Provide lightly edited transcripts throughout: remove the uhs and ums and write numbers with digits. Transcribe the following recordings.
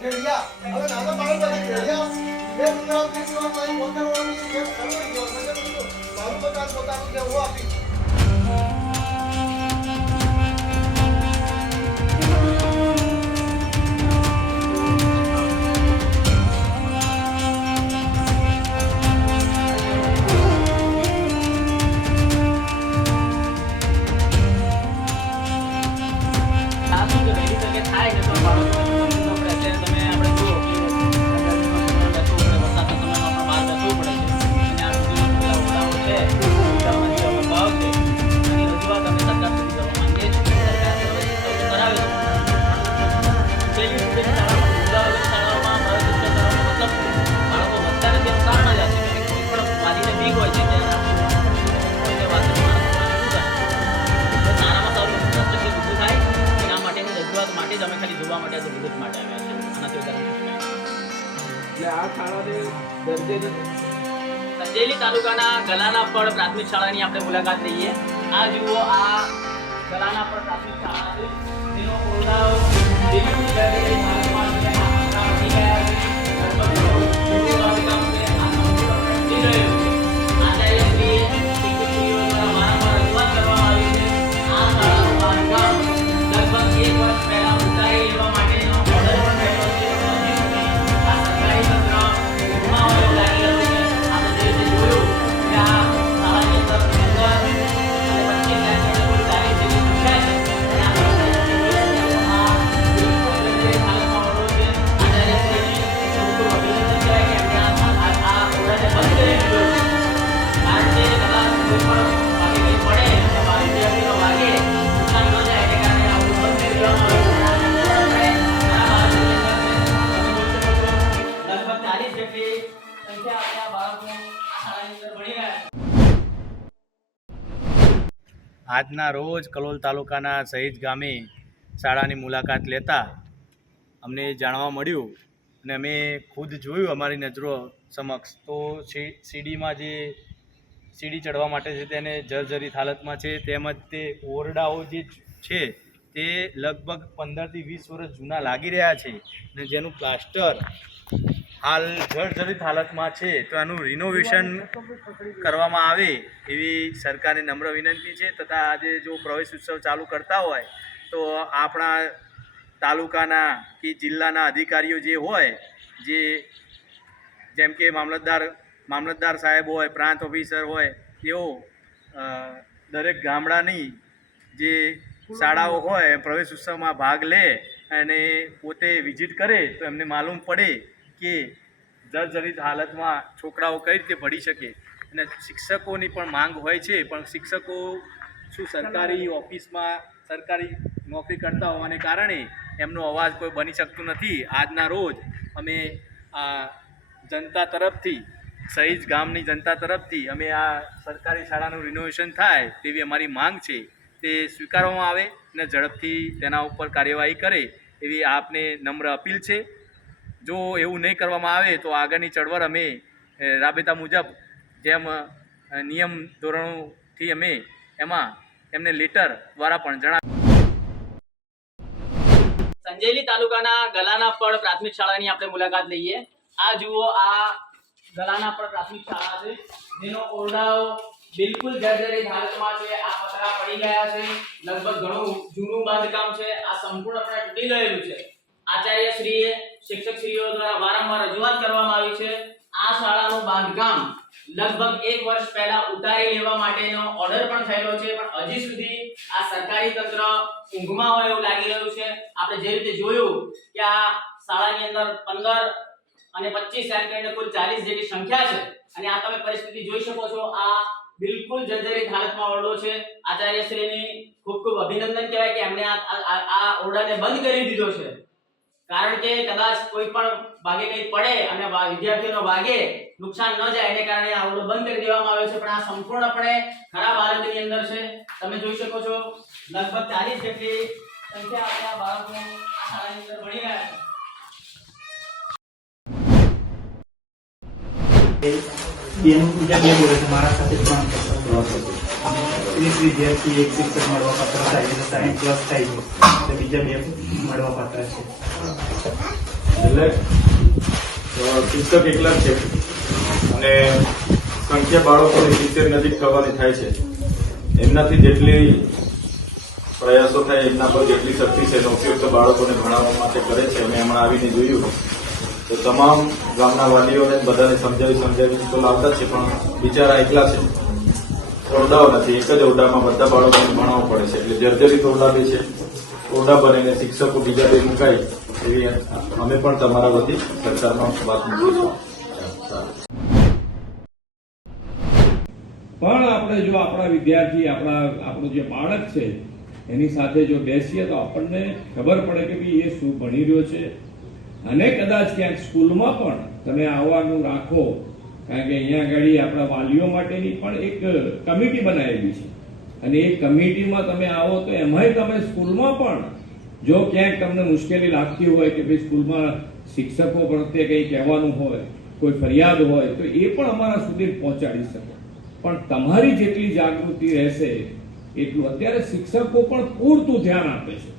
ડેડિયા હવે નાના બાળક બધા ડેડિયા બે ગુજરાતી જીવન મારી પોતાની જે સર્વરી જો મારું બધા પોતાનું જે હું આપી સંજેલી તાલુકાના ગલાનાપડ પ્રાથમિક શાળાની આપણે મુલાકાત લઈએ. આ જુઓ, આ ગલાનાપડ પ્રાથમિક શાળા છે, જેનો ઓરડાઓ બિલકુલ જર્જરિત હાલતમાં છે. આ પતરા પડી ગયા છે, લગભગ બાંધકામ છે, આ સંપૂર્ણ તૂટી ગયેલું છે. આચાર્યશ્રીએ શિક્ષકશ્રીઓ દ્વારા વારંવાર રજૂઆત કરવામાં આવી છે. આ શાળાનું બાંધકામ લગભગ 1 વર્ષ પહેલા ઉતારી લેવા માટેનો ઓર્ડર પણ થયેલો છે. આ સરકારી તંત્ર ગુમાવવાનું લાગી રહ્યું છે. આપણે જે રીતે જોયું કે આ શાળાની અંદર 15 અને 25 કુલ 40 જેટલી સંખ્યા છે. અને આ બિલકુલ જર્જરિત હાલતમાં ઓરડો છે. આચાર્યશ્રીને ખૂબ અભિનંદન કહેવાય કે એમણે આ ઓરડાને બંધ કરી દીધો છે. કારણ કે કદાચ કોઈ પણ વાગે કંઈ પડે અને વિદ્યાર્થીનો વાગે નુકસાન ન જાય એને કારણે આ ઓરડો બંધ કરી દેવામાં આવ્યો છે. લગભગ 40 જેટલી સંખ્યા આપણા બાળકો આ શાળાની અંદર ભણી રહ્યા છે. આજના રોજ કલોલ તાલુકાના સહીજ ગામે શાળાની મુલાકાત લેતા અમને જાણવા મળ્યું અને અમે ખુદ જોયું અમારી નજરો સમક્ષ તો સીડીમાં જે સીડી ચડવા માટે છે તેને જર્જરિત હાલતમાં છે, તેમજ તે ઓરડાઓ જે છે તે લગભગ 15 થી 20 વર્ષ જૂના લાગી રહ્યા છે અને જેનું પ્લાસ્ટર હાલ જર્જરિત હાલતમાં છે. તો આનું રિનોવેશન કરવામાં આવે એવી સરકારને નમ્ર વિનંતી છે. તથા આજે જો પ્રવેશ ઉત્સવ ચાલુ કરતા હોય તો આપણા તાલુકાના કે જિલ્લાના અધિકારીઓ જે હોય, જેમ કે મામલતદાર સાહેબ હોય, પ્રાંત ઓફિસર હોય, તેઓ દરેક ગામડાની જે શાળાઓ હોય પ્રવેશ ઉત્સવમાં ભાગ લે અને પોતે વિઝિટ કરે તો એમને માલુમ પડે કે જર્જરિત હાલતમાં છોકરાઓ કઈ રીતે ભણી શકે. અને શિક્ષકોની પણ માંગ હોય છે, પણ શિક્ષકો શું સરકારી ઓફિસમાં સરકારી નોકરી કરતા હોવાને કારણે એમનો અવાજ કોઈ બની શકતું નથી. આજના રોજ અમે આ જનતા તરફથી, સહીજ ગામની જનતા તરફથી અમે આ સરકારી શાળાનું રિનોવેશન થાય તેવી અમારી માંગ છે, તે સ્વીકારવામાં આવે અને ઝડપથી તેના ઉપર કાર્યવાહી કરે એવી આપને નમ્ર અપીલ છે. જો એવું નહીં કરવામાં આવે તો આગળની ચળવળ અમે રાબેતા મુજબ જેમ નિયમ ધોરણોથી અમે એમાં એમને લેટર દ્વારા પણ જણાવ્યું. સંજેલી તાલુકાના ગલાનાપડ પ્રાથમિક શાળાની આપણે મુલાકાત લઈએ. આ જુઓ, આ ગલાનાપડ પ્રાથમિક શાળા છે, જેનો ઓરડાઓ બિલકુલ જર્જરિત હાલતમાં છે. આ પતરા પડી ગયા છે, લગભગ ઘણું જૂનું બાંધકામ છે, આ સંપૂર્ણપણે તૂટી ગયેલું છે. આચાર્યશ્રીએ શિક્ષકશ્રીઓ દ્વારા વારંવાર રજૂઆત કરવામાં આવી છે. આ શાળાનું બાંધકામ લગભગ 1 વર્ષ પહેલા ઉતારી લેવા માટેનો ઓર્ડર પણ થયેલો છે, પણ હજી સુધી આ સરકારી તંત્ર ઊંઘમાં હોય એવું લાગી રહ્યું છે. આપણે જે રીતે જોયું કે આ શાળાની અંદર 15 અને 25 સેન્ટિમીટર કુલ 40 જેટલી સંખ્યા છે. અને આ તમે પરિસ્થિતિ જોઈ શકો છો. આ બિલકુલ જર્જરિત હાલતમાં ઓરડો છે. આચાર્યશ્રીની ખૂબ ખૂબ અભિનંદન કહેવાય કે એમણે આ ઓરડાને બંધ કરી દીધો છે. કારણ કે કદાચ કોઈ પણ ભાગે કંઈ પડે અને વિદ્યાર્થીઓનો વાગે નુકસાન ન જાય એને કારણે આ ઓરડો બંધ કરી દેવામાં આવ્યો છે. પણ આ સંપૂર્ણપણે ખરાબ હાલતની અંદર છે. તમે જોઈ શકો છો લગભગ 40 જેટલી સંખ્યા આપણા બાળકો આ શાળાની અંદર ભણી રહ્યા છે. બેનું બીજા 2 બોલે છે, મારા સાથે 3 વિદ્યાર્થી 1 શિક્ષક મળવા પાત્ર થાય એટલે 60+ થાય છે, તો બીજા 2 મળવા પાત્ર છે. એટલે શિક્ષક એકલા જ છે અને સંખ્યા બાળકોની 70 નજીક થવાની થાય છે. એમનાથી જેટલી પ્રયાસો થાય એમના પર જેટલી શક્તિ છે એનો ઉપયોગ તો બાળકોને ભણાવવા માટે કરે છે. અમે હમણાં આવીને જોયું તો તમામ ગામના વાલીઓને બધાને સમજાવી તો લાવતા છે, પણ બિચારા એકલા છે, ઓરડાઓ નથી. એક જ ઓરડામાં બધા બાળકોને ભણાવવું પડે છે, એટલે જર્જરિત ઓરડા બી છે. ઓરડા બનીને શિક્ષકો બીજા બે મુકાય એવી અમે પણ તમારા વતી સરકારમાં વાત મૂકીશું. પણ આપણે જો આપણા વિદ્યાર્થી આપણું જે બાળક છે એની સાથે જો બેસીએ તો આપણને ખબર પડે કે ભાઈ એ શું ભણી રહ્યો છે. અને કદાચ ક્યાંક સ્કૂલમાં પણ તમે આવવાનું રાખો, કારણ કે અહીંયા આગળ આપણા વાલીઓ માટેની પણ એક કમિટી બનાવેલી છે અને એ કમિટીમાં તમે આવો તો એમાંય તમે સ્કૂલમાં પણ જો ક્યાંક તમને મુશ્કેલી લાગતી હોય કે ભાઈ સ્કૂલમાં શિક્ષકો પ્રત્યે કંઈ કહેવાનું હોય, કોઈ ફરિયાદ હોય તો એ પણ અમારા સુધી પહોંચાડી શકો. પણ તમારી જેટલી જાગૃતિ રહેશે એટલું અત્યારે શિક્ષકો પણ પૂરતું ધ્યાન આપે છે.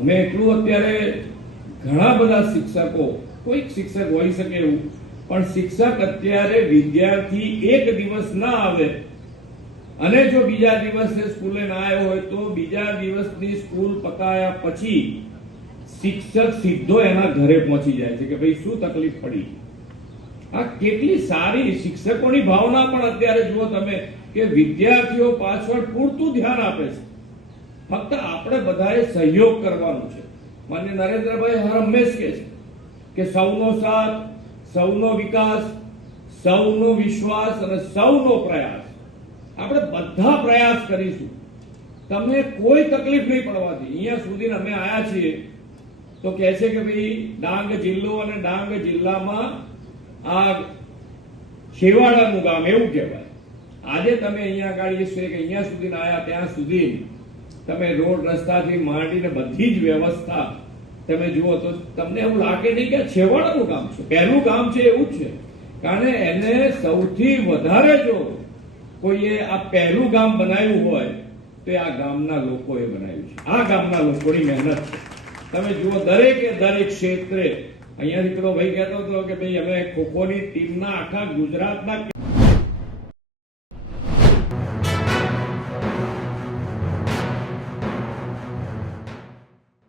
અમે એટલું અત્યારે ઘણા બધા શિક્ષકો, કોઈક શિક્ષક હોઈ શકે એવું, પણ શિક્ષક અત્યારે વિદ્યાર્થી એક દિવસ ના આવે અને જો બીજા દિવસે સ્કૂલે ના આવ્યો હોય તો બીજા દિવસની સ્કૂલ પતાયા પછી શિક્ષક સીધો એના ઘરે પહોંચી જાય છે કે ભાઈ શું તકલીફ પડી. આ કેટલી સારી શિક્ષકોની ભાવના પણ અત્યારે જુઓ તમે કે વિદ્યાર્થીઓ પાછળ પૂરતું ધ્યાન આપે છે. ફક્ત આપણે બધાએ સહયોગ કરવાનો છે. માન્ય નરેન્દ્રભાઈ હર હંમેશ કહે છે કે સૌનો સાથ, સૌનો વિકાસ, સૌનો વિશ્વાસ અને સૌનો પ્રયાસ. આપણે બધા પ્રયાસ કરીશું, તમને કોઈ તકલીફ નહીં પડવાથી. અહીંયા સુધી અમે આવ્યા છીએ તો કહે છે કે ભાઈ ડાંગ જિલ્લો અને ડાંગ જિલ્લામાં આ છેવાડાનું ગામ એવું કહેવાય. આજે તમે અહીંયા આગળ છે કે અહીંયા સુધી આવ્યા ત્યાં સુધી તમે રોડ રસ્તાથી માંડીને બધી જ વ્યવસ્થા તમે જુઓ તો તમને એવું લાગે નહીં કે છેવાડાનું ગામ છે, પહેલું ગામ છે એવું જ છે. કારણ એને સૌથી વધારે જો કોઈએ આ પહેલું ગામ બનાવ્યું હોય તો આ ગામના લોકોએ બનાવ્યું છે. આ ગામના લોકોની મહેનત છે. તમે જુઓ દરેકે દરેક ક્ષેત્રે. અહીંયા દીકરો ભાઈ કહેતો હતો કે ભાઈ અમે ખોખોની ટીમના આખા ગુજરાતના